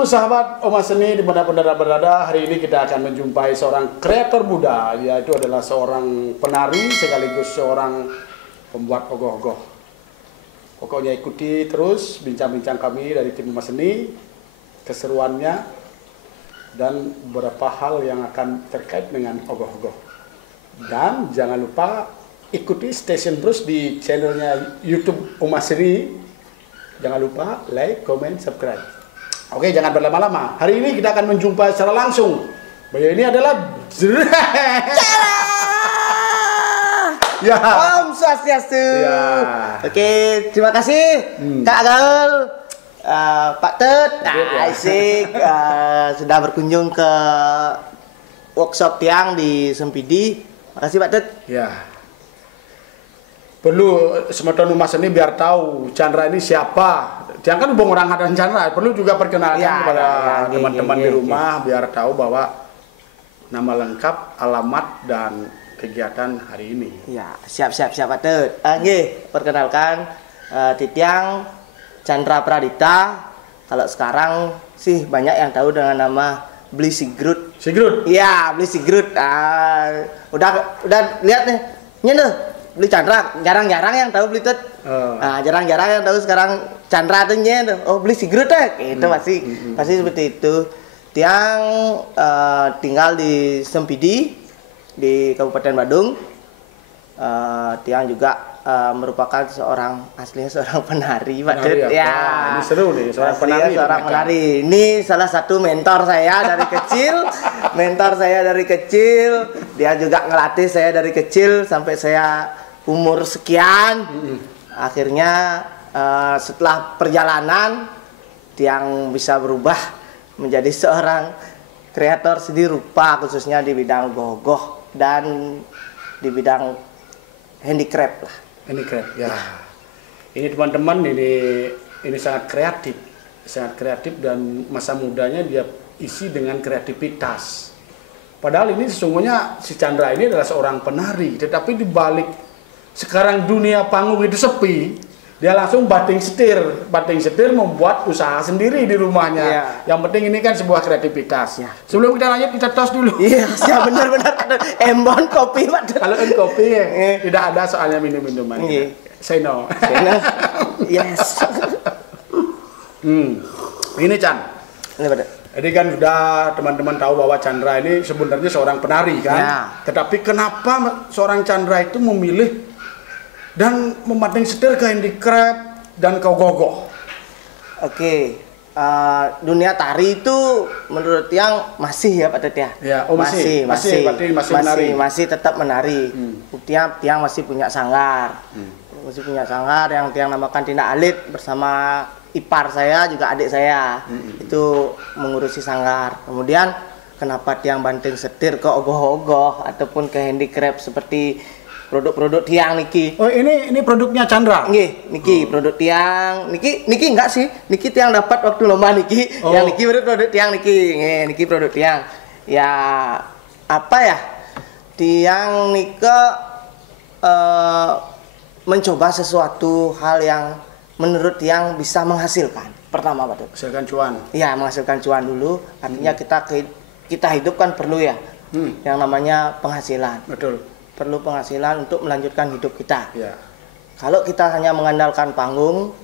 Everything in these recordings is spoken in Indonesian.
Halo sahabat Oma Seni dimanapun Anda berada, hari ini kita akan menjumpai seorang kreator muda, yaitu adalah seorang penari sekaligus seorang pembuat ogoh-ogoh. Pokoknya ikuti terus bincang-bincang kami dari tim Oma Seni, keseruannya, dan beberapa hal yang akan terkait dengan ogoh-ogoh. Dan jangan lupa ikuti stasiun terus di channelnya YouTube Oma Seni. Jangan lupa like, comment, subscribe. Oke, jangan berlama-lama. Hari ini kita akan menjumpai secara langsung. Beliau ini adalah ya. Om Swastiastu. Ya. Oke, terima kasih Kak Gaul, Pak Tet, asik sudah berkunjung ke workshop tiang di Sempidi. Makasih Pak Tet. Ya. Perlu semeton Oma Seni biar tahu Chandra ini siapa. Jangan kan hubung orang dan Chandra, perlu juga perkenalkan kepada teman-teman di rumah biar tahu bahwa nama lengkap, alamat dan kegiatan hari ini. Ya, siap Pak Tet. Perkenalkan Titiang Chandra Pradita. Kalau sekarang sih banyak yang tahu dengan nama Bli Sigrut. Sigrut? Iya, Bli Sigrut. Udah lihat nih. Ini tuh Bli Chandra, jarang-jarang yang tahu Bli Tet. Jarang-jarang yang tahu sekarang Chandra tuh oh Bli Sigrut itu pasti seperti itu. Tiang tinggal di Sempidi di Kabupaten Badung. Tiang juga merupakan seorang penari, Pak Tet. Ya, ini seru nih, seorang penari. Ini salah satu mentor saya dari kecil. Dia juga ngelatih saya dari kecil sampai saya umur sekian. Akhirnya setelah perjalanan Tiang bisa berubah menjadi seorang kreator seni rupa, khususnya di bidang gogoh dan di bidang handicraft lah. Handicraft, ya. Ini teman-teman, ini sangat kreatif dan masa mudanya dia isi dengan kreativitas. Padahal ini sesungguhnya si Chandra ini adalah seorang penari, tetapi di balik sekarang dunia panggung itu sepi, dia langsung banting setir membuat usaha sendiri di rumahnya. Ya. Yang penting ini kan sebuah kreativitas. Ya. Sebelum kita lanjut, kita tos dulu. Iya, siap, benar. Embon kopi, Pak. Kalau kopi tidak ada soalnya minum-minuman. Say no. Yes. Ini Chan. Ini Pak. Jadi kan sudah teman-teman tahu bahwa Chandra ini sebenarnya seorang penari kan. Ya. Tetapi kenapa seorang Chandra itu memilih dan membanting setir ke handicraft dan ke gogoh? Oke, dunia tari itu menurut Tiang masih ya Pak Tet ya? Ya, masih tetap menari. Tiang masih punya sanggar. Yang Tiang namakan Tindak Alit bersama ipar saya juga adik saya. Itu mengurusi sanggar. Kemudian kenapa Tiang banting setir ke ogoh-ogoh ataupun ke handicraft seperti produk-produk Tiang niki. Oh, ini produknya Chandra. Niki produk Tiang. Niki enggak sih. Niki Tiang dapat waktu lomba niki. Oh. Yang niki produk Tiang niki. Niki produk Tiang. Ya apa ya? Tiang nika mencoba sesuatu hal yang menurut Tiang bisa menghasilkan. Pertama, Pak Tet. Menghasilkan cuan. Iya, menghasilkan cuan dulu. Artinya kita hidup kan perlu ya. Yang namanya penghasilan. Betul. Perlu penghasilan untuk melanjutkan hidup kita. Ya. Kalau kita hanya mengandalkan panggung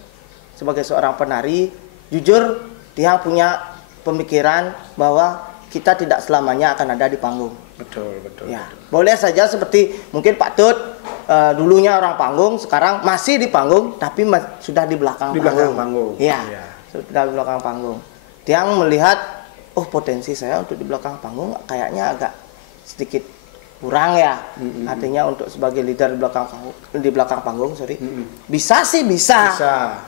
sebagai seorang penari, jujur Tiang punya pemikiran bahwa kita tidak selamanya akan ada di panggung. Betul. Ya, boleh saja seperti mungkin Pak Tut dulunya orang panggung, sekarang masih di panggung tapi sudah di belakang panggung. Ya, sudah di belakang panggung. Tiang melihat, oh potensi saya untuk di belakang panggung kayaknya agak sedikit kurang ya. Artinya untuk sebagai leader di belakang panggung, bisa.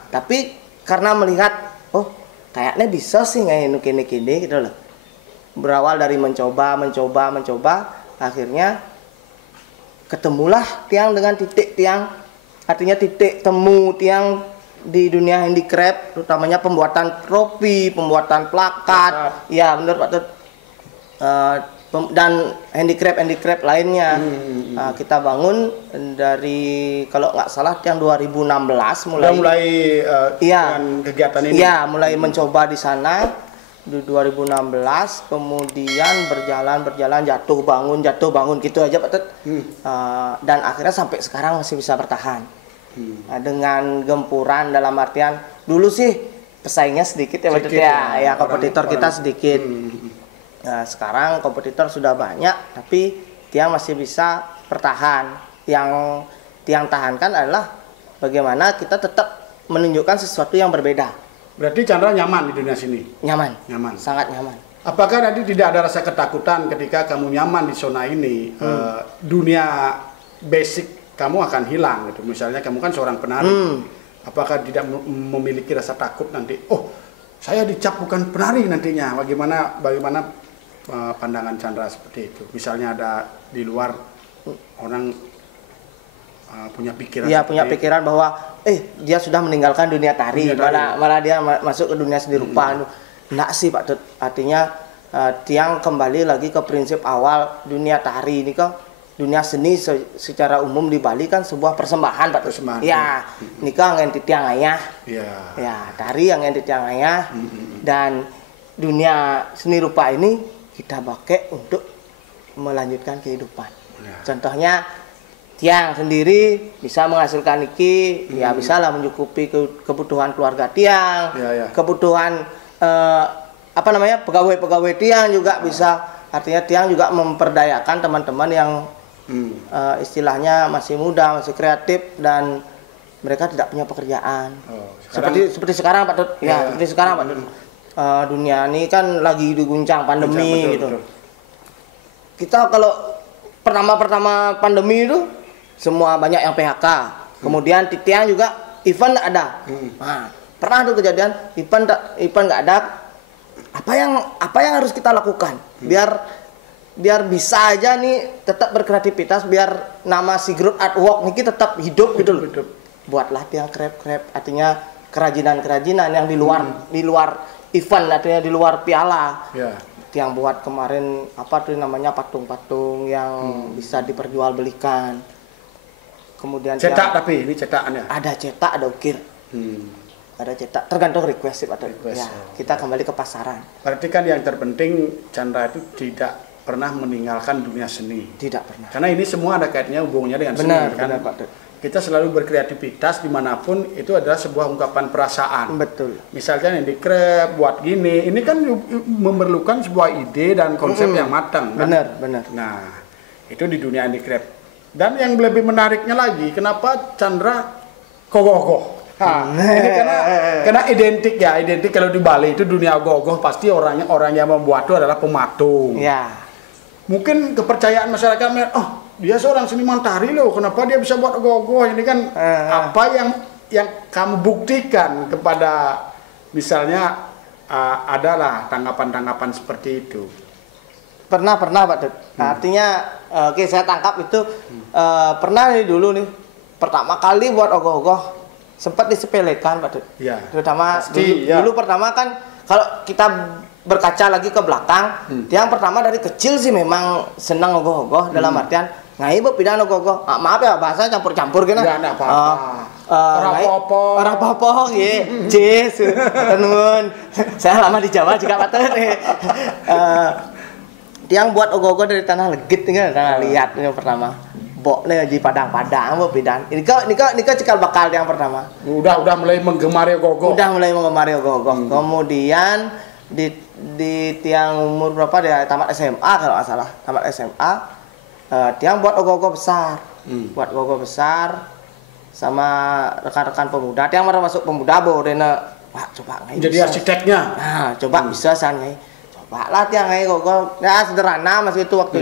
Tapi karena melihat, oh kayaknya bisa sih nggak ini gitu loh. Berawal dari mencoba, akhirnya ketemulah Tiang dengan titik Tiang. Artinya titik temu Tiang di dunia handicraft, terutamanya pembuatan trofi, pembuatan plakat. Ya benar Pak Tut. Dan handicraft lainnya. Kita bangun dari kalau nggak salah yang 2016 mulai dengan kegiatan ini. Iya, mulai mencoba di sana. di 2016, kemudian berjalan jatuh bangun gitu aja Pak Tut. Dan akhirnya sampai sekarang masih bisa bertahan. Nah, dengan gempuran dalam artian dulu sih pesaingnya sedikit ya Pak Tut ya, kompetitor kita sedikit. Nah, sekarang kompetitor sudah banyak, tapi Tiang masih bisa bertahan. Yang Tiang tahankan adalah bagaimana kita tetap menunjukkan sesuatu yang berbeda. Berarti Chandra nyaman di dunia sini? Nyaman, sangat nyaman. Apakah nanti tidak ada rasa ketakutan ketika kamu nyaman di zona ini, dunia basic kamu akan hilang gitu? Misalnya kamu kan seorang penari, apakah tidak memiliki rasa takut nanti, oh saya dicap bukan penari nantinya? Bagaimana pandangan Chandra seperti itu? Misalnya ada di luar orang punya pikiran. Iya, punya pikiran bahwa dia sudah meninggalkan dunia tari, malah dia masuk ke dunia seni rupa. Enggak sih Pak Tut. Artinya Tiang kembali lagi ke prinsip awal dunia tari ini kok. Dunia seni secara umum di Bali kan sebuah persembahan Pak Tut. Ya, ini kan yang Tiang ayah. Ya, tari yang Tiang ayah. Dan dunia seni rupa ini kita pakai untuk melanjutkan kehidupan. Contohnya Tiang sendiri bisa menghasilkan iki, ya bisa lah mencukupi kebutuhan keluarga Tiang, kebutuhan pegawai-pegawai Tiang juga bisa. Artinya Tiang juga memperdayakan teman-teman yang istilahnya masih muda, masih kreatif dan mereka tidak punya pekerjaan. Seperti sekarang Pak Tut. Ya, seperti sekarang Pak Tut. Dunia ini kan lagi diguncang pandemi gitu. Kita kalau pertama pandemi itu semua banyak yang PHK. Kemudian Tiang juga event ada. Nah, pernah tuh kejadian event nggak ada. Apa yang harus kita lakukan biar bisa aja nih tetap berkreativitas, biar nama si Growth Artwork nih tetap hidup gitu loh. Buatlah Tiang krep, artinya kerajinan yang di luar event, artinya di luar piala. Tiang buat kemarin namanya patung-patung yang bisa diperjualbelikan. Kemudian cetak, tapi ini cetakannya ada cetak, ada ukir, ada cetak, tergantung request sih Pak. Kita kembali ke pasaran. Berarti kan yang terpenting Chandra itu tidak pernah meninggalkan dunia seni. Tidak pernah. Karena ini semua ada kaitannya hubungannya dengan seni kan. Benar, Pak. Kita selalu berkreativitas dimanapun, itu adalah sebuah ungkapan perasaan. Betul. Misalnya yang di krep buat gini, ini kan memerlukan sebuah ide dan konsep yang matang. Kan? Benar. Nah, itu di dunia handicraft. Dan yang lebih menariknya lagi, kenapa Chandra gogoh-goh? Ini karena identik kalau di Bali itu dunia gogoh pasti orang yang membuat itu adalah pematung. Ya. Mungkin kepercayaan masyarakat, dia seorang seniman tari loh, kenapa dia bisa buat gogoh? Ini kan apa yang kamu buktikan kepada misalnya adalah tanggapan-tanggapan seperti itu. Pernah Pak Tut. Artinya saya tangkap itu pernah nih dulu nih pertama kali buat ogoh-ogoh sempat disepelekan Pak Tut. Ya. Terutama dulu pertama kan kalau kita berkaca lagi ke belakang, yang pertama dari kecil sih memang senang ogoh-ogoh dalam artian ngai pindah ogoh-ogoh. Maaf ya bahasa campur-campur gitu. Enggak apa-apa. Orang popo nggih. Jis. Tenun. Saya lama di Jawa juga Pak Tut. Tiang buat ogoh-ogoh dari tanah legit kan, tanah liat yang pertama. Boknya di padang-padang bidan. Ini cikal bakal yang pertama. Udah mulai menggemari ogoh-ogoh. Kemudian di Tiang umur berapa dia tamat SMA kalau nggak salah. Tamat SMA Tiang buat ogoh-ogoh besar. Buat ogoh-ogoh besar sama rekan-rekan pemuda. Tiang baru masuk pemuda Borena. Wah, coba ngai. Jadi arsiteknya. Nah, coba bisa sangai. Lah Tiang ogoh ya sederhana masih itu waktu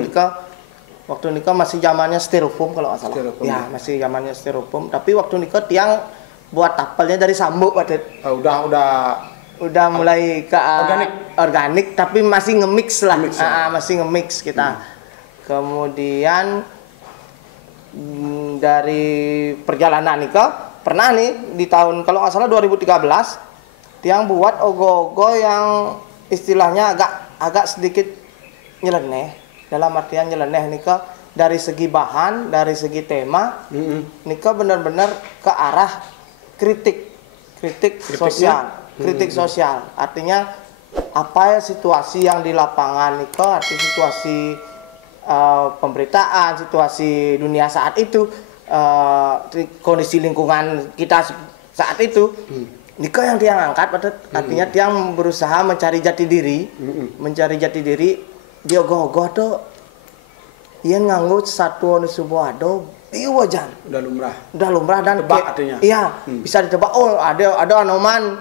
nikah masih zamannya styrofoam kalau nggak salah. Ya masih zamannya styrofoam. Tapi waktu nikah Tiang buat tapelnya dari sambuk Pak. Udah mulai ke organik tapi masih nge-mix lah. Masih nge-mix kita. Kemudian dari perjalanan nikah pernah nih di tahun kalau nggak salah 2013 Tiang buat ogoh-ogoh yang istilahnya agak sedikit nyeleneh, dalam artian nyeleneh nikah dari segi bahan, dari segi tema, nikah benar-benar ke arah kritik sosial, artinya apa ya situasi yang di lapangan itu, arti situasi pemberitaan, situasi dunia saat itu, kondisi lingkungan kita saat itu, Nika yang dia angkat, artinya dia berusaha mencari jati diri, dia ogoh-ogoh tuh, ia nganggut satu sebuah ado, iya wajan, udah lumrah dan tebak artinya, iya bisa ditebak. Oh ada anoman,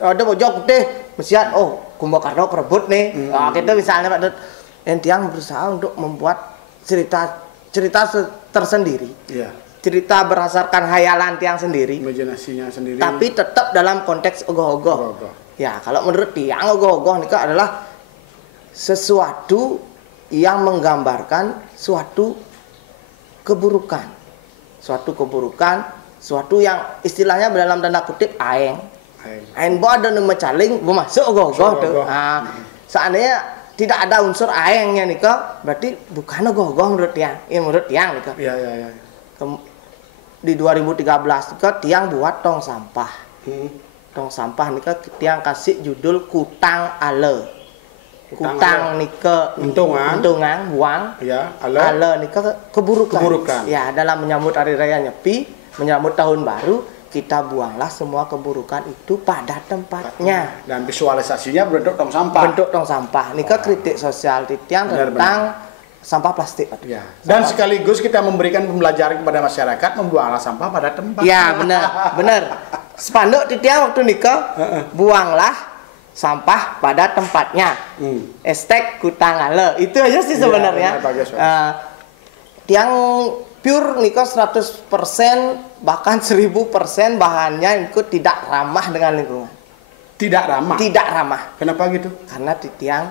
ada bojok putih, mesiat, oh Kumbakarna kerebut nih, kita misalnya Pak Dut, dan dia berusaha untuk membuat cerita tersendiri, cerita berdasarkan hayalan tiang sendiri, imajinasinya sendiri, tapi tetap dalam konteks ogoh-ogoh. Ya kalau menurut tiang ogoh-ogoh ini adalah sesuatu yang menggambarkan suatu keburukan, suatu yang istilahnya dalam tanda kutip aeng bo ada nama caling masuk ogoh-ogoh tuh. Nah, seandainya tidak ada unsur aengnya nih kok, berarti bukan ogoh-ogoh menurut tiang. Menurut tiang nih kok. Iya. Di 2013 kok tiang buat tong sampah. Tong sampah nih kok tiang kasih judul Kutang Ale. Kutang nih ke untungan buang. Ya, ale nih ke keburukan. Ya, dalam menyambut hari raya Nyepi, menyambut tahun baru, kita buanglah semua keburukan itu pada tempatnya. Dan visualisasinya bentuk tong sampah. Ini ke kritik sosial tiang tentang sampah plastik. Ya. Dan sekaligus kita memberikan pembelajaran kepada masyarakat membuanglah sampah pada tempatnya. Ya benar. Spanduk tiang waktu nikah buanglah sampah pada tempatnya. Estek Kutang Ale. Itu aja sih sebenarnya. Tiang pure nikah 100%, bahkan 1000% bahannya itu tidak ramah dengan lingkungan. Tidak ramah. Kenapa gitu? Karena tiang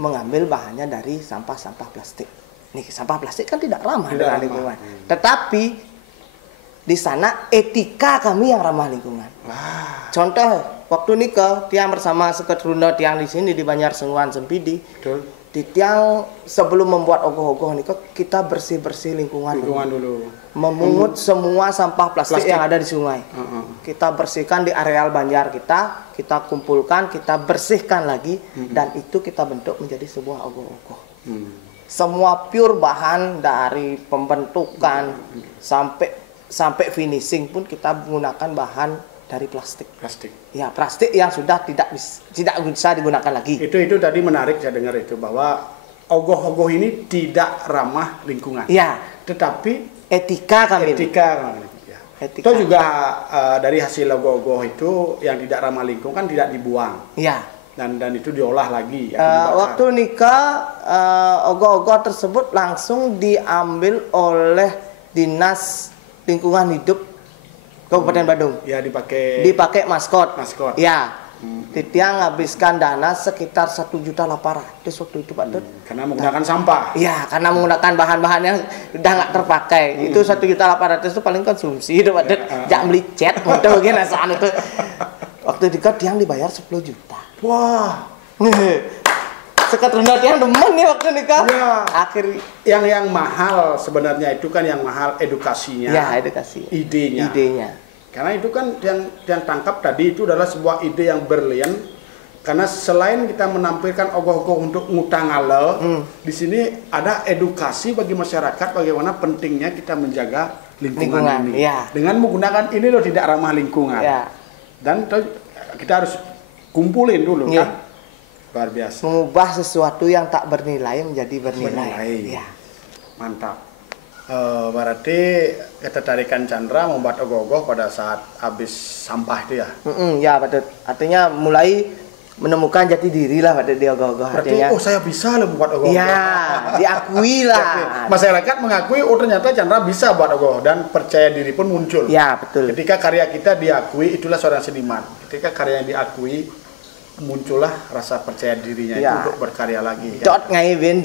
mengambil bahannya dari sampah-sampah plastik. Nih, sampah plastik kan tidak ramah dengan lingkungan. Tetapi di sana etika kami yang ramah lingkungan. Contoh, waktu nikah tiang bersama seketuruna tiang di sini di Banjar Senguan Sempidi. Betul. Di tiang sebelum membuat ogoh-ogoh nih kita bersih-bersih lingkungan dulu. Memungut semua sampah plastik yang ada di sungai. Kita bersihkan di areal Banjar kita kumpulkan, kita bersihkan lagi, dan itu kita bentuk menjadi sebuah ogoh-ogoh. Semua pure bahan dari pembentukan sampai finishing pun kita menggunakan bahan dari plastik. Ya, plastik yang sudah tidak bisa digunakan lagi. Itu tadi menarik saya dengar itu, bahwa ogoh-ogoh ini tidak ramah lingkungan. Ya, tetapi etika kami. Ya. Itu juga dari hasil ogoh-ogoh itu yang tidak ramah lingkungan tidak dibuang. Ya. Dan itu diolah lagi. Waktu nikah ogoh-ogoh tersebut langsung diambil oleh Dinas Lingkungan Hidup Kabupaten Badung. Ya, dipakai maskot. Ya. Tiang habiskan dana sekitar 1.800.000 waktu itu Pak Dut. Karena menggunakan sampah. Ya, karena menggunakan bahan-bahan yang udah nggak terpakai. Itu 1.800.000 itu paling konsumsi itu Pak Dut. Jangan beli cat, model gini asal itu. Waktu itu tiang dibayar 10 juta. Wah. Seketuruna tiang demen nih waktu nikah. Ya. Akhir yang mahal sebenarnya itu kan yang mahal edukasinya. Ya, edukasi. Idenya. Karena itu kan yang tangkap tadi itu adalah sebuah ide yang berlian. Karena selain kita menampilkan ogoh-ogoh untuk ngutang ale, di sini ada edukasi bagi masyarakat bagaimana pentingnya kita menjaga lingkungan ini. Ya. Dengan menggunakan ini loh tidak ramah lingkungan. Ya. Dan kita harus kumpulin dulu kan. Luar biasa. Mengubah sesuatu yang tak bernilai menjadi bernilai. Ya. Mantap. Berarti ketertarikan Chandra membuat ogoh-ogoh pada saat habis sampah itu ya? Ya, Pak. Artinya mulai menemukan jati diri lah pada dia ogoh-ogoh. Berarti saya bisa loh membuat ogoh-ogoh. Ya, diakui lah. Masyarakat mengakui ternyata Chandra bisa buat ogoh, dan percaya diri pun muncul. Ya, betul. Ketika karya kita diakui, itulah seorang seniman. Ketika karya yang diakui, muncullah rasa percaya dirinya itu untuk berkarya lagi. Dot ngaiwin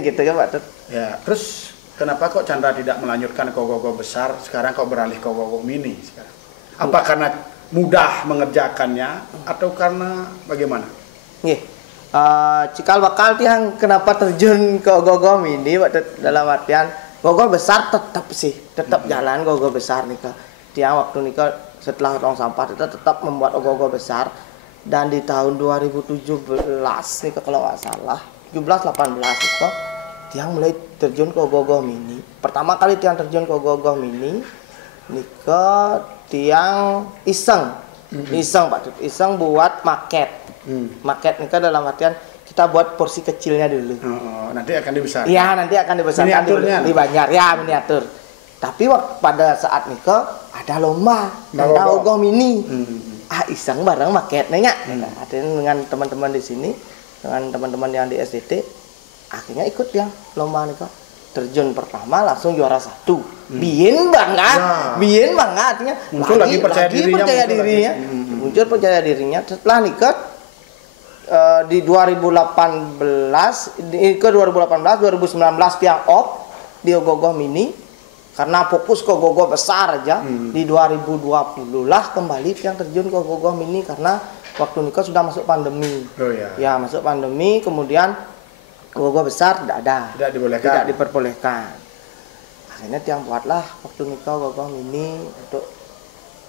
gitu kan Pak. Ya, terus kenapa kok Chandra tidak melanjutkan ke ogoh-ogoh besar, sekarang kok beralih ke ogoh-ogoh mini sekarang? Apa karena mudah mengerjakannya atau karena bagaimana? Cikal bakal tiang kenapa terjun ke ogoh-ogoh mini dalam artian ogoh besar tetap jalan ogoh besar nih tiang waktu nih setelah tong sampah kita tetap membuat ogoh-ogoh besar. Dan di tahun 2017 nih kalau nggak salah, 17-18 itu Tiang mulai terjun ke Ogoh-Ogoh Mini. Pertama kali Tiang terjun ke Ogoh-Ogoh Mini, Nika Tiang iseng Pak Tut, iseng buat maket. Maket Nika dalam artian kita buat porsi kecilnya dulu. Nanti akan dibesarkan. Iya, nanti akan dibesarkan di Banjar. Ya, miniatur. Tapi pada saat Nika ada lomba tentang Ogoh Mini. Iseng bareng maketnya. Artinya dengan teman-teman di sini, dengan teman-teman yang di SDT, akhirnya ikut yang lomba Nika. Terjun pertama langsung juara 1. Bien bangga artinya muncul lagi percaya dirinya. Muncul percaya dirinya. Setelah nikah di 2018 2019 Tiang off di Ogoh-Ogoh Mini karena fokus ke Ogoh-Ogoh besar aja. Di 2020 lah kembali Tiang terjun ke Ogoh-Ogoh Mini karena waktu nikah sudah masuk pandemi. Ya, masuk pandemi, kemudian Ogoh-Ogoh besar tidak diperbolehkan. Akhirnya Tiang buatlah waktu nikah Ogoh-Ogoh Mini untuk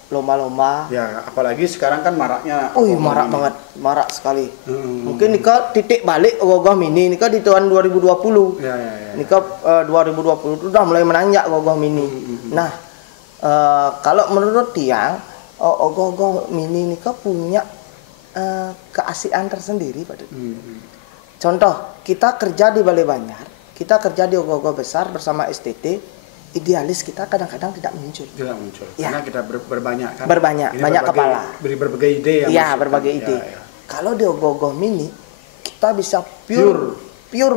lomba-lomba. Ya, apalagi sekarang kan maraknya. Marak banget, marak sekali. Mungkin nikah titik balik Ogoh-Ogoh Mini nikah di tahun 2020. Nikah 2020 itu udah mulai menanjak Ogoh-Ogoh Mini. Nah, kalau menurut Tiang, Ogoh-Ogoh Mini nikah punya keasikan tersendiri, Pak. Contoh, kita kerja di Balai Banjar, kita kerja di Ogoh-Ogoh besar bersama STT, idealis kita kadang-kadang tidak muncul. Ya. Karena kita berbanyak kan. Banyak kepala. Berbagai ide yang berbagai ide. Kalau di Ogoh-Ogoh Mini, kita bisa pure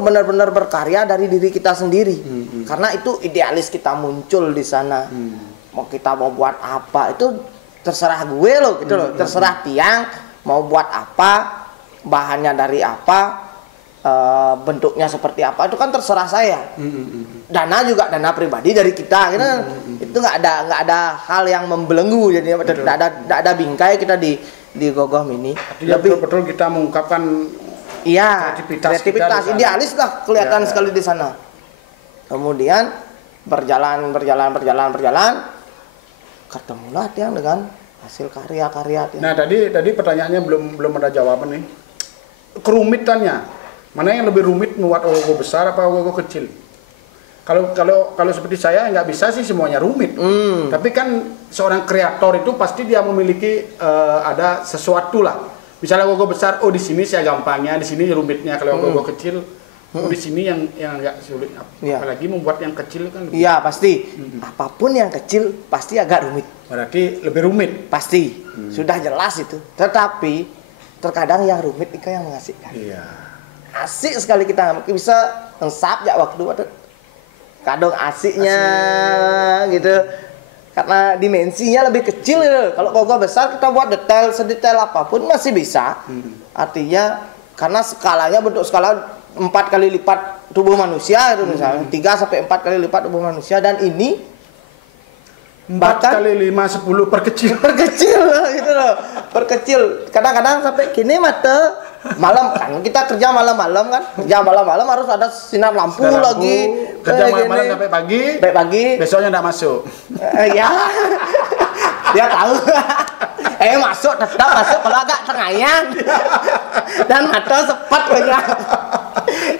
benar-benar berkarya dari diri kita sendiri. Karena itu idealis kita muncul di sana. Mau kita mau buat apa, itu terserah gue loh, gitu loh. Terserah Tiang mau buat apa, bahannya dari apa, bentuknya seperti apa, itu kan terserah saya. Dana juga dana pribadi dari kita, itu nggak ada hal yang membelenggu, jadi tidak ada bingkai kita di Ogoh-Ogoh Mini. Betul kita mengungkapkan kreativitas idealis lah kelihatan sekali di sana. Kemudian berjalan, ketemulah Tiang dengan hasil karya. Nah, tadi pertanyaannya belum ada jawaban nih. Kerumitannya, mana yang lebih rumit membuat Ogoh-Ogoh besar apa Ogoh-Ogoh kecil? Kalau seperti saya nggak bisa sih semuanya rumit. Tapi kan seorang kreator itu pasti dia memiliki ada sesuatu lah. Misalnya Ogoh-Ogoh besar, di sini saya gampangnya, di sini rumitnya. Kalau Ogoh-Ogoh kecil, di sini yang agak sulit. Apalagi membuat yang kecil kan. Iya pasti. Apapun yang kecil pasti agak rumit. Berarti lebih rumit. Pasti. Sudah jelas itu. Tetapi terkadang yang rumit itu yang mengasihkan. Asik sekali kita bisa ngesap ya waktu kadang asiknya gitu, karena dimensinya lebih kecil gitu. Kalau Ogoh besar kita buat sedetail apapun masih bisa. Artinya karena skalanya, bentuk skala 4 kali lipat tubuh manusia itu misalnya 3 sampai 4 kali lipat tubuh manusia, dan ini 4 kali 5, 10 perkecil gitu loh, perkecil. Kadang-kadang sampai kini mata malam kan kita kerja malam-malam kan, harus ada sinar lampu lagi. Kerja malam sampai pagi. Besoknya enggak masuk. Dia tahu. Masuk kalau agak tengayang. Dan mata sepat banyak.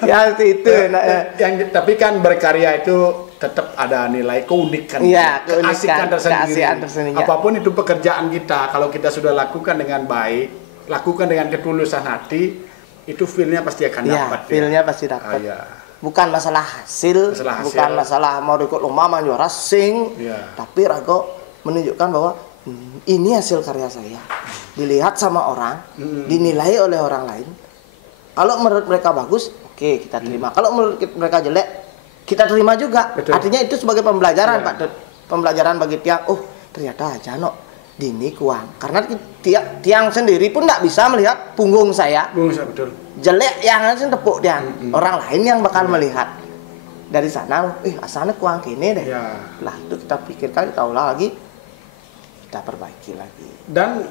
Ya itu. Tapi kan berkarya itu tetap ada nilai keunikan. Keasikan tersendiri. Apapun itu pekerjaan kita, kalau kita sudah lakukan dengan baik, lakukan dengan ketulusan hati, itu feel-nya pasti akan dapat. Feel-nya pasti dapat. Bukan masalah hasil, bukan masalah mau ikut lomba juara sing, tapi Rago menunjukkan bahwa ini hasil karya saya. Dilihat sama orang, dinilai oleh orang lain. Kalau menurut mereka bagus, oke, kita terima. Kalau menurut mereka jelek, kita terima juga. Artinya itu sebagai pembelajaran, Pak. Pembelajaran bagi Tiang. Ternyata aja dini kuang, karena Tiang sendiri pun tidak bisa melihat punggung saya. Betul. Jelek yang harus tepuk Tiang. Orang lain yang bakal melihat. Dari sana, asalnya kuang kini deh. Lah itu kita pikirkan, kita ulang lagi, kita perbaiki lagi. Dan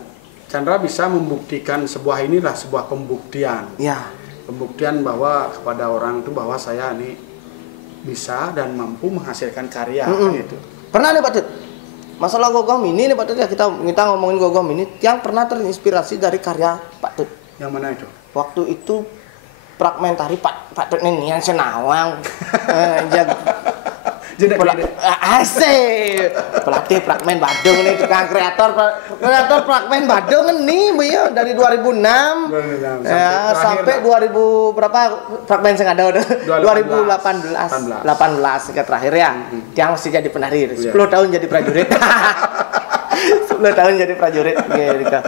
Chandra bisa membuktikan sebuah pembuktian. Pembuktian bahwa kepada orang itu bahwa saya ini bisa dan mampu menghasilkan karya gitu. Pernah nih Pak Tut? Masalah Gogoh Mini nih Pak Tut ya, kita ngomongin Gogoh Mini yang pernah terinspirasi dari karya Pak Tut. Yang mana itu? Waktu itu fragmentari Pak Tut ini yang senawang asik pelatih fragmen Badung nih, tukang kreator fragmen Badung nih beliau dari 2006 ya, sampai 2000 berapa fragmen sing ada udah 2018 ke terakhir ya. Dia masih jadi penari 10 tahun jadi prajurit 10 tahun jadi prajurit gitu.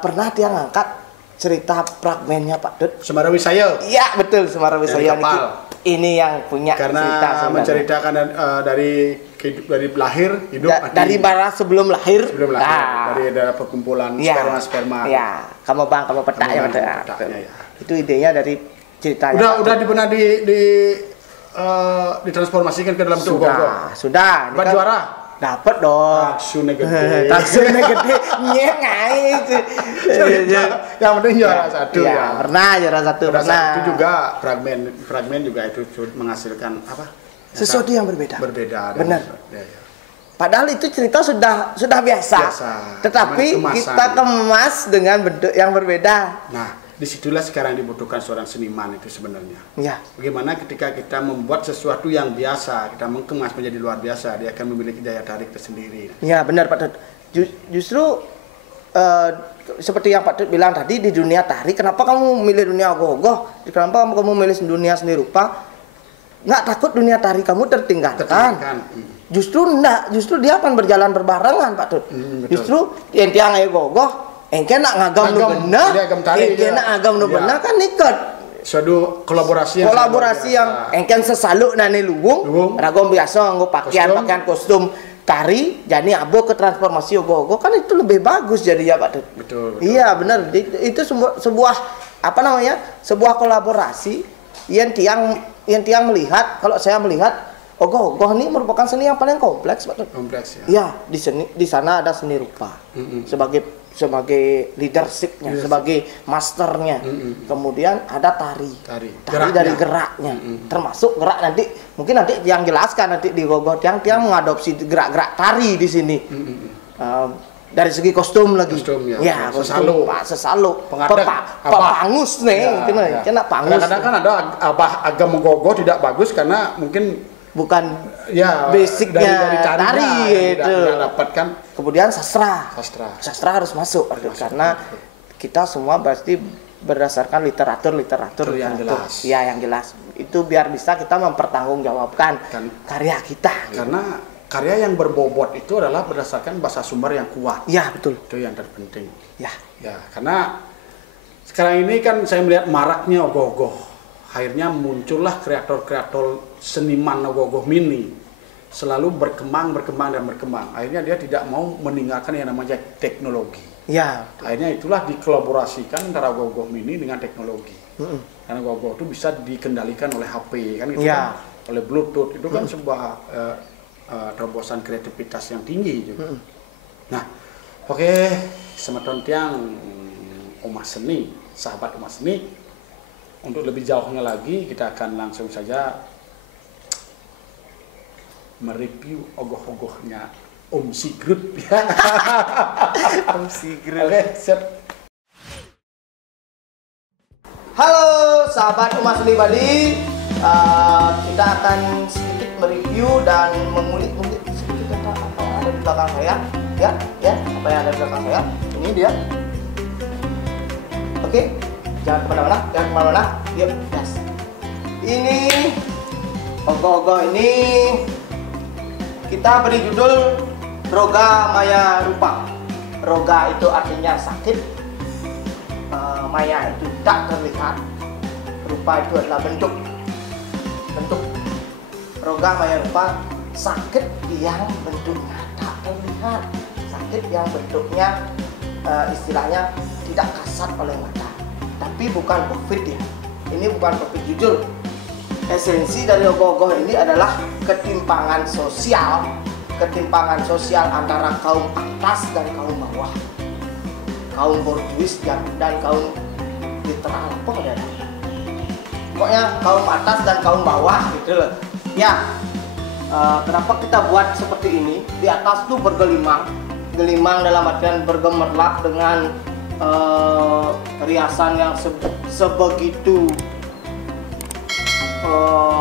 Pernah dia ngangkat cerita fragmennya Pak Tut Semarawisaya. Iya betul, Semarawisaya ini yang punya karena cerita menceritakan dari lahir hidup dari bara sebelum lahir dari perkumpulan sperma ya kamu petak ya, itu idenya dari ceritanya udah pernah ditransformasikan ke dalam tubuh sudah dapat juara dapat dong taksune gede nyengai yang penting juara satu pernah juara satu pernah itu juga fragmen juga itu menghasilkan apa sesuatu yang berbeda benar ya. Padahal itu cerita sudah biasa. Tetapi kita kemas dengan bentuk yang berbeda. Nah, disitulah sekarang dibutuhkan seorang seniman itu sebenarnya. Ya. Bagaimana ketika kita membuat sesuatu yang biasa, kita mengemas menjadi luar biasa, dia akan memiliki daya tarik tersendiri. Ya benar Pak Tut. Justru seperti yang Pak Tut bilang tadi, di dunia tari, kenapa kamu memilih dunia ogoh-ogoh? Kenapa kamu memilih dunia seni rupa? Nggak takut dunia tari kamu tertinggalkan. Justru dia akan berjalan berbarengan Pak Tut. Justru yang tiang ogoh engke nak ngagam nu bener, engke nak ngagam nu bener kan ikut. Suatu kolaborasi yang engke sesaluk nane luwung, ragam biasa nggo pakaian kostum tari, jadi abo ke transformasi ogoh-ogoh kan itu lebih bagus jadi ya Pak Tut. Betul. Iya benar, itu sebuah apa namanya? Sebuah kolaborasi yang tiang melihat, kalau saya melihat ogoh-ogoh ini merupakan seni yang paling kompleks Pak Tut. Kompleks ya. Iya, di sana ada seni rupa sebagai leadershipnya, sebagai masternya. Kemudian ada tari dari geraknya, termasuk gerak nanti mungkin yang jelaskan nanti di gogoh tiang mengadopsi gerak-gerak tari di sini. Dari segi kostum lagi, kostum sesalu, pangus nih, kena pangus. Kadang-kadang kan ada agam gogoh tidak bagus karena mungkin bukan basicnya dari tari itu. Dapatkan. Kemudian sastra harus masuk, karena kita semua pasti berdasarkan literatur yang jelas. Ya yang jelas. Itu biar bisa kita mempertanggungjawabkan karya kita. Karena karya yang berbobot itu adalah berdasarkan bahasa sumber yang kuat. Ya betul. Itu yang terpenting. Ya, karena sekarang ini kan saya melihat maraknya ogoh-ogoh. Akhirnya muncullah kreator-kreator seniman ogoh-ogoh mini. Selalu berkembang. Akhirnya dia tidak mau meninggalkan yang namanya teknologi. Ya. Akhirnya itulah dikolaborasikan antara ogoh-ogoh mini dengan teknologi. Karena ogoh-ogoh itu bisa dikendalikan oleh HP kan, kan oleh Bluetooth. Itu kan sebuah terobosan kreativitas yang tinggi juga. Nah, oke, semeton tiang Umas Seni, sahabat Umas Seni, untuk lebih jauhnya lagi kita akan langsung saja mereview ogoh-ogohnya Om Sigurd. Om Sigurd. Oke, siap. Halo sahabat Umas Seni Bali, kita akan sedikit mereview dan mengulik-ulik sedikit tentang apa yang ada di belakang saya, apa yang ada di belakang saya. Ini dia. Oke, jangan kemana-mana, yuk, yes. Ini ogoh-ogoh ini kita beri judul Roga Maya Rupa. Roga itu artinya sakit, maya itu tak terlihat, rupa itu adalah bentuk. Roga Maya Rupa, sakit yang bentuknya tak terlihat, sakit yang bentuknya istilahnya tidak kasat oleh mata. Tapi bukan COVID ya, ini bukan COVID jujur. Esensi dari ogoh-ogoh ini adalah ketimpangan sosial antara kaum atas dan kaum bawah, kaum borjuis dan kaum literal, pokoknya kaum atas dan kaum bawah gitu loh. Ya, Kenapa kita buat seperti ini? Di atas tuh bergelimang, gelimang dalam artian bergemerlap dengan riasan yang sebegitu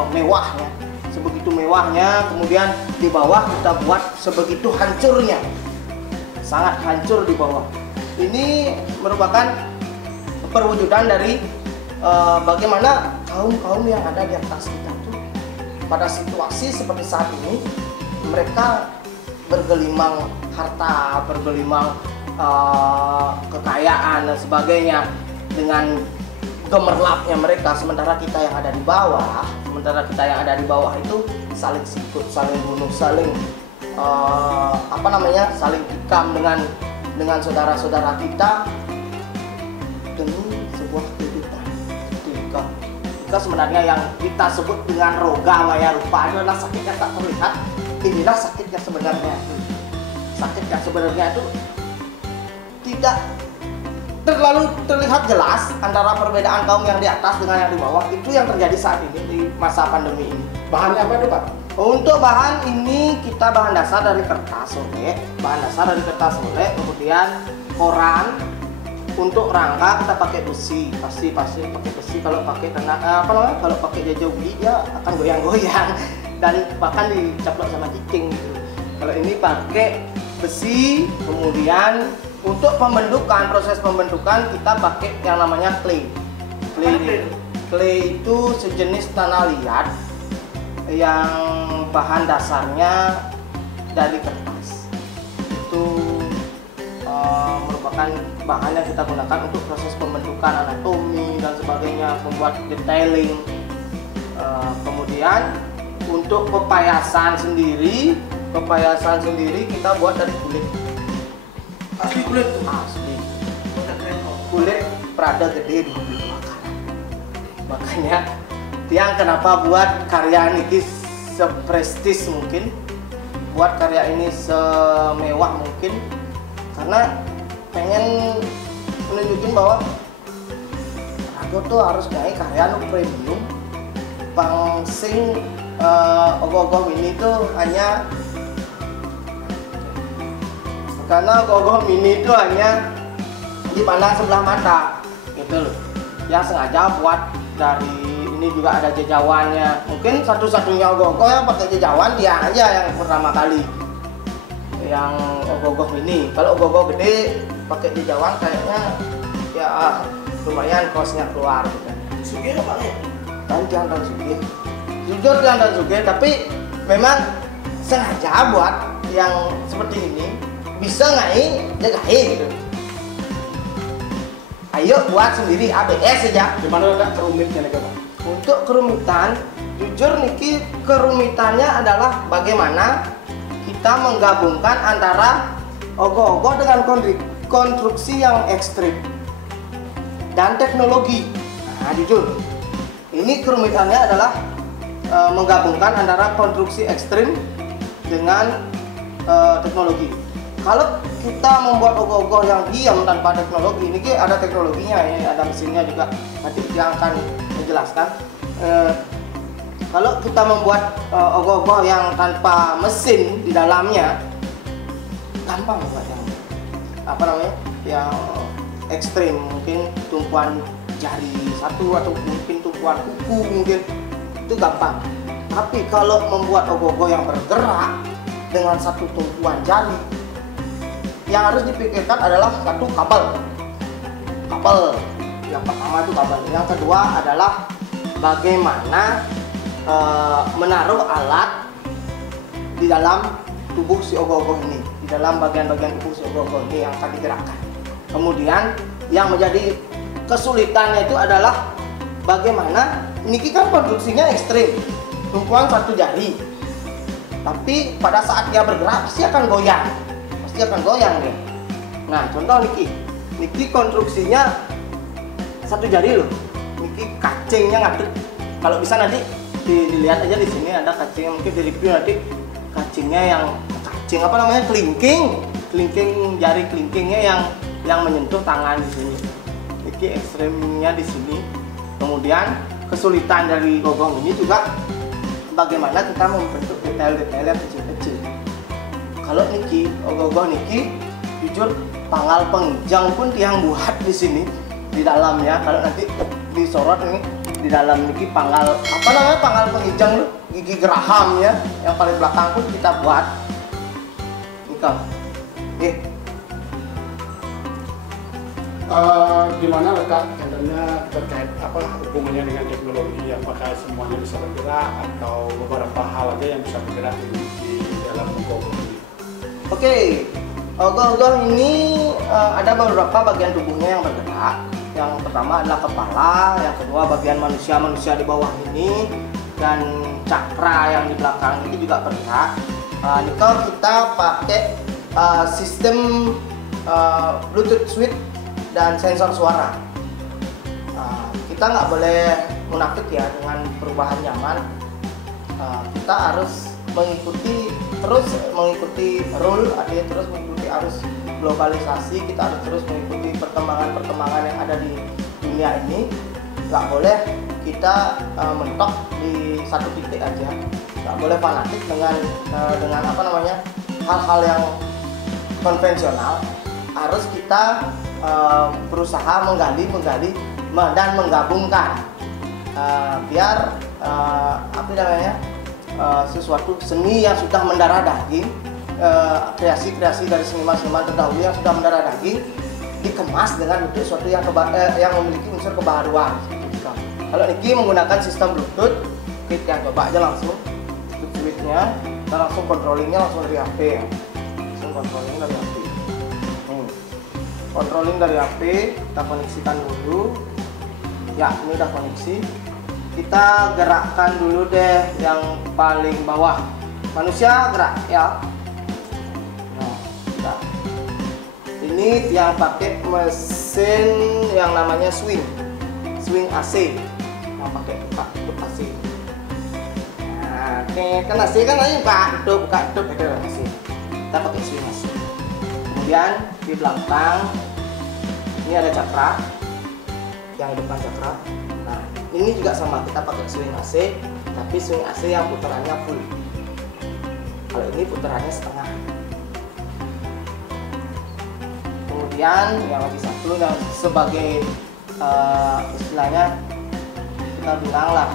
mewahnya, sebegitu mewahnya. Kemudian di bawah kita buat sebegitu hancurnya, sangat hancur di bawah. Ini merupakan perwujudan dari bagaimana kaum-kaum yang ada di atas kita tuh pada situasi seperti saat ini, mereka bergelimang harta, bergelimang kekayaan dan sebagainya dengan gemerlapnya mereka, sementara kita yang ada di bawah, itu saling sikut, saling bunuh, saling saling tikam dengan saudara-saudara kita demi sebuah kehidupan. Itu sebenarnya yang kita sebut dengan roga maya rupa, adalah sakit yang tak terlihat. Inilah sakitnya sebenarnya. Sakit yang sebenarnya itu tidak terlalu terlihat jelas antara perbedaan kaum yang di atas dengan yang di bawah. Itu yang terjadi saat ini di masa pandemi ini. Bahannya apa itu, Pak? Untuk bahan ini kita bahan dasar dari kertas oleh, kemudian koran. Untuk rangka kita pakai besi, pasti pakai besi. Kalau pakai kalau pakai jajowi dia akan goyang-goyang dan bahkan dicaplok sama cicing gitu. Kalau ini pakai besi. Kemudian untuk proses pembentukan kita pakai yang namanya clay. Clay itu sejenis tanah liat yang bahan dasarnya dari kertas. Itu merupakan bahan yang kita gunakan untuk proses pembentukan anatomi dan sebagainya, membuat detailing. Kemudian untuk pepayasan sendiri kita buat dari kulit. Asli kulit tuh? Asli. Kulit Prada gede dulu dibakar. Makanya yang kenapa buat karya ini seprestis mungkin, buat karya ini semewah mungkin, karena pengen menunjukin bahwa aku tuh harus kayak karya nu premium. Pangsing ogoh-ogoh ini tuh hanya karena ogoh-ogoh mini itu hanya dipandang sebelah mata gitu loh. Yang sengaja buat dari ini juga ada jejawannya. Mungkin satu-satunya ogoh-ogoh yang pakai jejawan dia aja yang pertama kali. Yang ogoh-ogoh mini. Kalau ogoh-ogoh gede pakai jejawan kayaknya ya lumayan kosnya keluar gitu. Sugih apa ya? Dan sugih. Jujur dan sugih, tapi memang sengaja buat yang seperti ini. Bisa ngai, jagain gitu. Ayo buat sendiri ABS saja. Gimana Kak kerumitnya nih, Kak? Untuk kerumitan, jujur niki kerumitannya adalah bagaimana kita menggabungkan antara ogoh-ogoh dengan konstruksi yang ekstrim dan teknologi. Nah, jujur, ini kerumitannya adalah menggabungkan antara konstruksi ekstrim dengan teknologi. Kalau kita membuat ogoh-ogoh yang diam tanpa teknologi, ini ada teknologinya ya, ada mesinnya juga. Nanti dia akan menjelaskan. Kalau kita membuat ogoh-ogoh yang tanpa mesin di dalamnya, gampang buat yang ekstrim, mungkin tumpuan jari satu atau mungkin tumpuan kuku, mungkin itu gampang. Tapi kalau membuat ogoh-ogoh yang bergerak dengan satu tumpuan jari, yang harus dipikirkan adalah satu kabel. Yang pertama itu kabel. Yang kedua adalah bagaimana menaruh alat di dalam tubuh si ogoh-ogoh ini, di dalam bagian-bagian tubuh si ogoh-ogoh ini yang akan digerakkan. Kemudian yang menjadi kesulitannya itu adalah bagaimana ini kan konstruksinya ekstrim, tumpuan satu jari, tapi pada saat dia bergerak pasti akan goyang. Nih. Nah, contoh niki konstruksinya satu jari loh. Niki kacingnya ngadeg. Kalau bisa nanti dilihat aja di sini ada kacing, mungkin di review nanti kacingnya kelingking jari kelingkingnya yang menyentuh tangan di sini. Niki ekstremnya di sini. Kemudian kesulitan dari gogong ini juga bagaimana kita membentuk detail-detail yang kecil-kecil. Kalau niki ogoh-ogoh niki jujur panggal penghijang pun tiang buat di sini di dalamnya. Kalau nanti disorot ini di dalam niki panggal apa namanya, panggal penghijang tuh, gigi geraham ya, yang paling belakang pun kita buat. Nikah. Gimana letak kendalanya terkait apa hubungannya dengan teknologi? Apakah semuanya bisa bergerak atau beberapa hal aja yang bisa bergerak di dalam ogoh-ogoh ini? Oke, ogoh-ogoh ini ada beberapa bagian tubuhnya yang bergerak. Yang pertama adalah kepala, yang kedua bagian manusia di bawah ini, dan cakra yang di belakang ini juga bergerak. Ini kalau kita pakai sistem Bluetooth switch dan sensor suara. Kita nggak boleh munafik ya dengan perubahan zaman. Kita harus mengikuti rule, artinya terus mengikuti arus globalisasi. Kita harus terus mengikuti perkembangan yang ada di dunia ini. Nggak boleh kita mentok di satu titik aja. Nggak boleh fanatik dengan apa namanya, hal-hal yang konvensional. Harus kita berusaha menggali dan menggabungkan biar apa namanya, sesuatu seni yang sudah mendarah daging, kreasi-kreasi dari seniman-seniman terdahulu yang sudah mendarah daging dikemas dengan bentuk sesuatu yang memiliki unsur kebaruan. Kalau Niki menggunakan sistem Bluetooth, kita coba aja langsung switch-nya, kita langsung controllingnya langsung dari HP ya. Langsung controlling dari HP. Controlling dari HP, kita koneksikan dulu. Ya, ini udah koneksi. Kita gerakkan dulu deh yang paling bawah. Manusia gerak ya. Nah, kita. Ini yang pakai mesin yang namanya swing AC. Yang pakai buka AC. Nah, oke, kan AC kan aja buka tutup itu AC. Kita pakai swing AC. Kemudian di belakang ini ada cakra, yang depan cakra. Nah, ini juga sama, kita pakai swing AC, tapi swing AC yang putarannya full. Kalau ini putarannya setengah. Kemudian yang lagi satu yang sebagai istilahnya kita bilang lah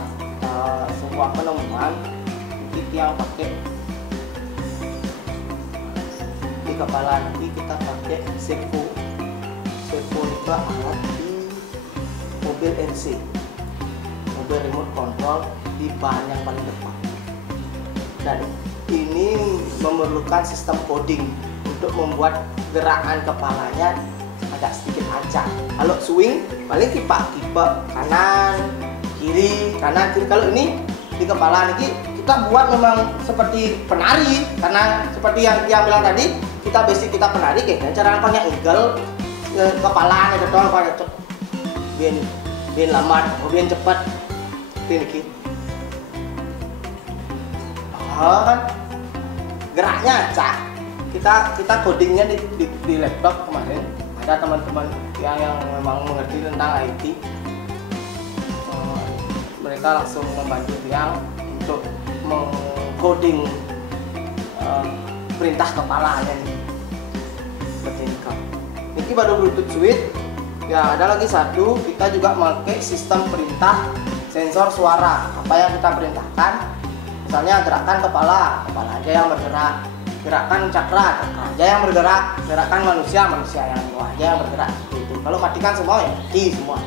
sebuah penemuan, titik yang pakai di kepala. Nanti kita pakai servo itu alat di mobil NC, mobil remote control di ban yang paling depan. Dan ini memerlukan sistem coding untuk membuat gerakan kepalanya agak sedikit acak. Kalau swing paling kipak kanan kiri. Kalau ini di kepala ini kita buat memang seperti penari, karena seperti yang bilang tadi, kita basic kita penari kayak cara pakai eagle kepala itu doang, pada bien lambat, bien cepat ini kan geraknya acak. Kita codingnya di laptop kemarin. Ada teman-teman yang memang mengerti tentang IT, mereka langsung membantu Tiang untuk mengcoding perintah kepalanya nih. Seperti ini kan. Ini baru Bluetooth switch. Ya, ada lagi satu, kita juga memakai sistem perintah sensor suara. Apa yang kita perintahkan, misalnya gerakan kepala aja yang bergerak, gerakan cakra aja yang bergerak, gerakan manusia yang bawah aja yang bergerak. Gitu. Kalau matikan semua ya mati semua.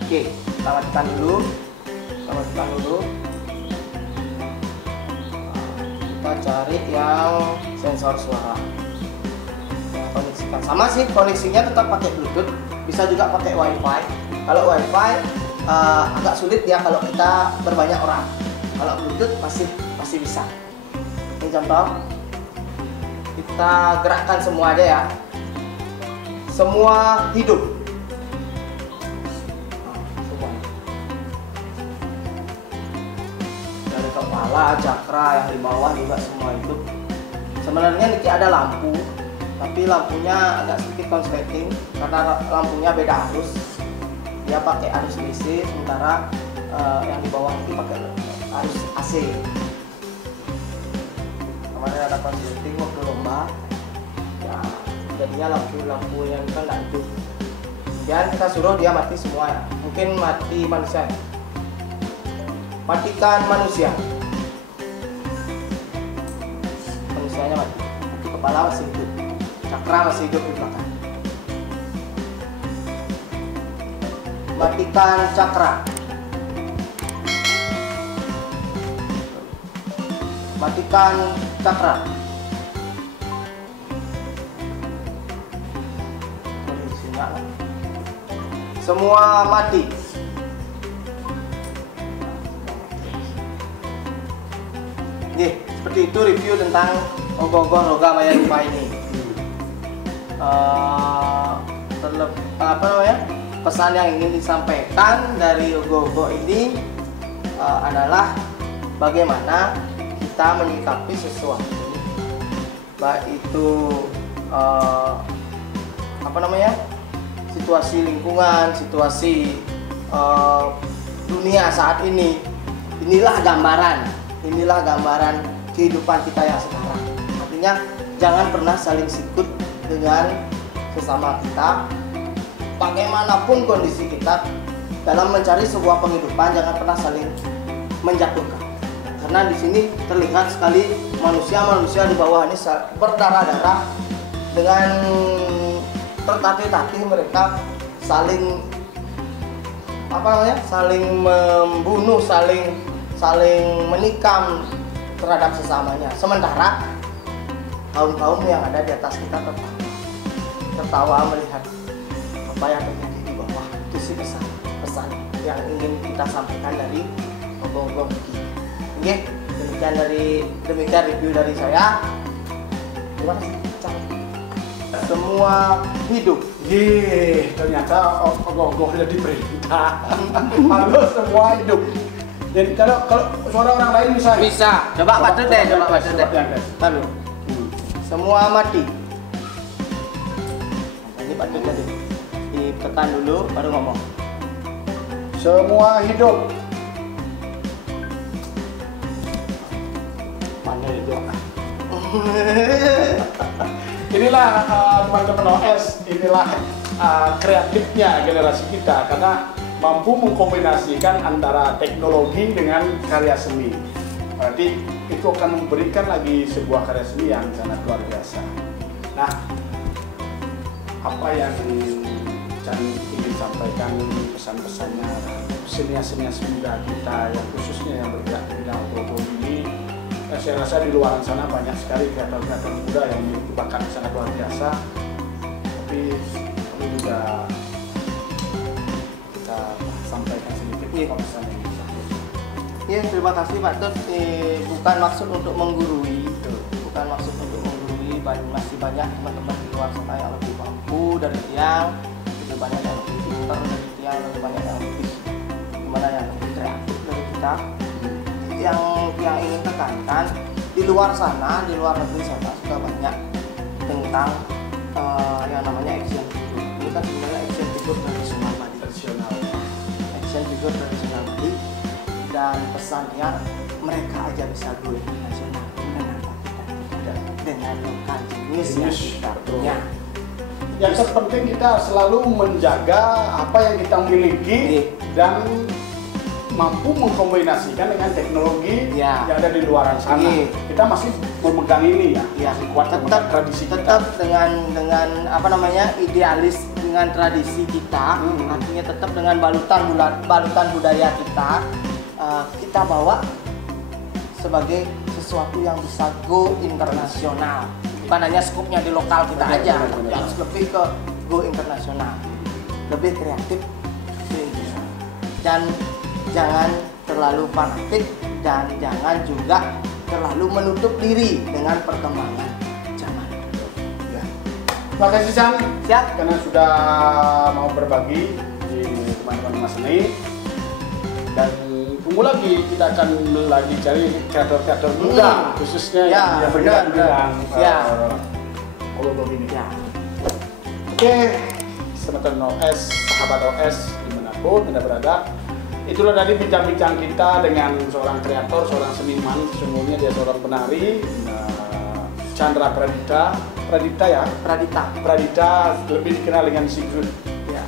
Oke, kita matikan dulu. Kita cari yang sensor suara. Koneksikan sama sih, koneksinya tetap pakai Bluetooth, bisa juga pakai WiFi. Kalau WiFi agak sulit ya kalau kita berbanyak orang. Kalau Bluetooth masih bisa. Ini contoh, kita gerakkan semua aja ya, semua hidup. Dari kepala, cakra yang di bawah juga semua hidup. Sebenarnya Niki ada lampu, tapi lampunya agak sedikit konsleting karena lampunya beda arus. Dia pakai arus DC, sementara yang di bawah ini pakai arus AC. kemarin ada konsleting waktu lomba ya, jadinya lampu-lampu yang kan nggak hidup. Kemudian kita suruh dia mati semua ya. Mungkin mati manusia, matikan manusia, manusianya mati, kepala masih hidup, cakra masih hidup di belakang. Matikan cakra, matikan cakra. Semua mati. Nih, seperti itu review tentang ogoh-ogoh Roga Maya Rupa ini. Apa namanya? Pesan yang ingin disampaikan dari ogoh-ogoh ini adalah bagaimana kita menyikapi sesuatu, baik itu apa namanya, situasi lingkungan, situasi dunia saat ini. Inilah gambaran kehidupan kita yang sekarang. Artinya jangan pernah saling sikut dengan sesama kita. Bagaimanapun kondisi kita dalam mencari sebuah penghidupan, jangan pernah saling menjatuhkan. Karena di sini terlihat sekali manusia di bawah ini berdarah-darah, dengan tertatih-tatih mereka saling saling membunuh, saling menikam terhadap sesamanya. Sementara kaum-kaum yang ada di atas kita tertawa melihat apa yang terjadi di bawah. Itu sih pesan yang ingin kita sampaikan dari ogoh-ogoh ini. Oke, demikian review dari saya. Terima kasih. Semua hidup. Ternyata ogoh-ogoh jadi perintah. Halo, semua hidup. Jadi kalau suara orang lain bisa. Coba Pak deh. Halo. Semua mati. Ini Pak tadi. Ditekan dulu baru ngomong. Semua hidup. Mana itu? Inilah teman-teman OS, inilah kreatifnya generasi kita, karena mampu mengkombinasikan antara teknologi dengan karya seni. Berarti itu akan memberikan lagi sebuah karya seni yang sangat luar biasa. Nah, apa yang ingin sampaikan pesan-pesannya senias-senias muda kita yang khususnya yang bergerak di bidang ogoh-ogoh ini? Saya rasa di luar sana banyak sekali kreator-kreator muda yang memiliki bakat sangat luar biasa, tapi kami juga kita sampaikan sedikit pesan yang bisa. Iya, terima kasih Pak Tut. Bukan maksud untuk menggurui, masih banyak teman-teman di luar sana yang lebih mampu dari Tiang, lebih banyak yang lebih pintar dari Tiang, lebih banyak yang lebih kreatif dari kita. Yang ingin tekankan, di luar sana, di luar negeri sana sudah banyak tentang yang namanya action figure. Ini kan sebenarnya action figure tradisional Bali. Action figure tradisional Bali, dan pesannya mereka aja bisa go internasional. Kenapa kita dengan lokal jenis yang kita punya? Yang terpenting kita selalu menjaga apa yang kita miliki dan mampu mengkombinasikan dengan teknologi yang ada di luar sana. Kita masih memegang ini ya, kuat tetap tradisi kita. Tetap dengan apa namanya, idealis dengan tradisi kita. Artinya tetap dengan balutan budaya kita, kita bawa sebagai sesuatu yang bisa go internasional. Bukan hanya skupnya di lokal kita aja, yang lebih ke go internasional, lebih kreatif, dan jangan terlalu fanatik, dan jangan juga terlalu menutup diri dengan perkembangan zaman. Ya. Terima kasih Sang, siap, karena sudah mau berbagi di teman-teman Mas Seni. Dan tunggu lagi, kita akan lagi cari kreator-kreator muda, khususnya yang bergerak dengan ogoh-ogoh ini. Oke, teman-teman OS, sahabat OS dimanapun Anda berada. Itulah tadi bincang-bincang kita dengan seorang kreator, seorang seniman, sesungguhnya dia seorang penari. Nah, Chandra Pradita ya. Pradita lebih dikenal dengan Sigurd. Ya.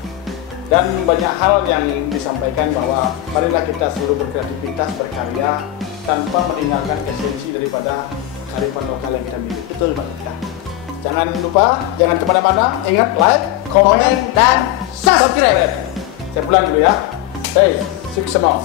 Dan banyak hal yang disampaikan bahwa marilah kita selalu berkreativitas, berkarya tanpa meninggalkan esensi daripada kearifan lokal yang kita miliki. Betul Pak. Jangan lupa, jangan kemana-mana, ingat like, komen, Dan subscribe. Saya pulang dulu ya. Hey, sukses semua.